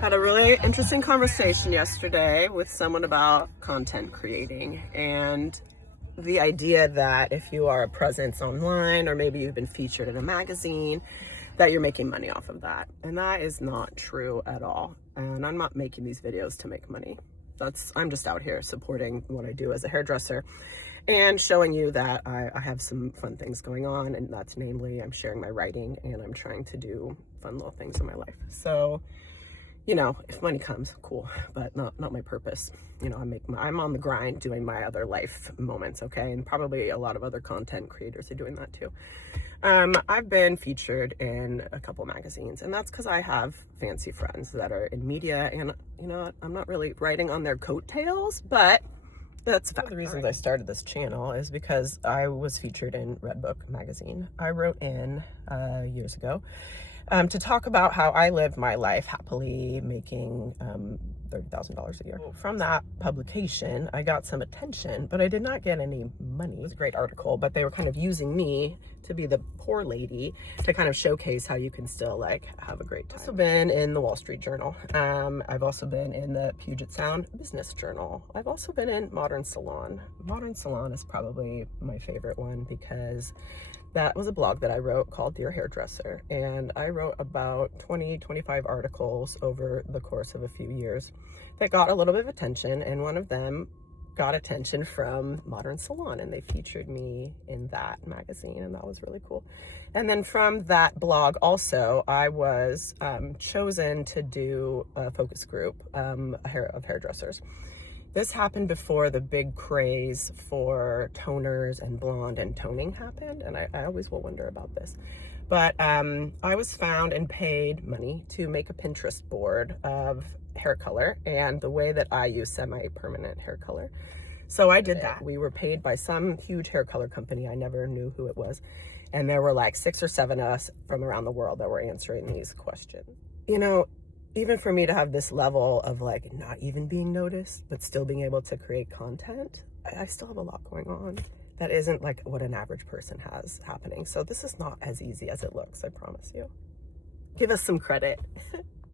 Had a really interesting conversation yesterday with someone about content creating and the idea that if you are a presence online or maybe you've been featured in a magazine, that you're making money off of that. And that is not true at all. And I'm not making these videos to make money. I'm just out here supporting what I do as a hairdresser and showing you that I have some fun things going on, and that's namely I'm sharing my writing and I'm trying to do fun little things in my life. So, you know, if money comes, cool, but not my purpose. You know, I'm on the grind doing my other life moments, okay? And probably a lot of other content creators are doing that too. I've been featured in a couple magazines, and that's because I have fancy friends that are in media, and you know, I'm not really writing on their coattails, but that's one of the reasons I started this channel is because I was featured in Redbook magazine. I wrote in years ago to talk about how I lived my life happily making $30,000 a year. From that publication, I got some attention, but I did not get any money. It was a great article, but they were kind of using me to be the poor lady to kind of showcase how you can still like have a great time. I've also been in the Wall Street Journal. I've also been in the Puget Sound Business Journal. I've also been in Modern Salon. Modern Salon is probably my favorite one because that was a blog that I wrote called Dear Hairdresser, and I wrote about 25 articles over the course of a few years that got a little bit of attention, and one of them got attention from Modern Salon, and they featured me in that magazine, and that was really cool. And then from that blog also, I was chosen to do a focus group of hairdressers. This happened before the big craze for toners and blonde and toning happened, and I always will wonder about this. But I was found and paid money to make a Pinterest board of hair color and the way that I use semi-permanent hair color. So I did that. We were paid by some huge hair color company. I never knew who it was. And there were like 6 or 7 of us from around the world that were answering these questions. You know, even for me to have this level of like not even being noticed, but still being able to create content, I still have a lot going on that isn't like what an average person has happening. So this is not as easy as it looks, I promise you. Give us some credit.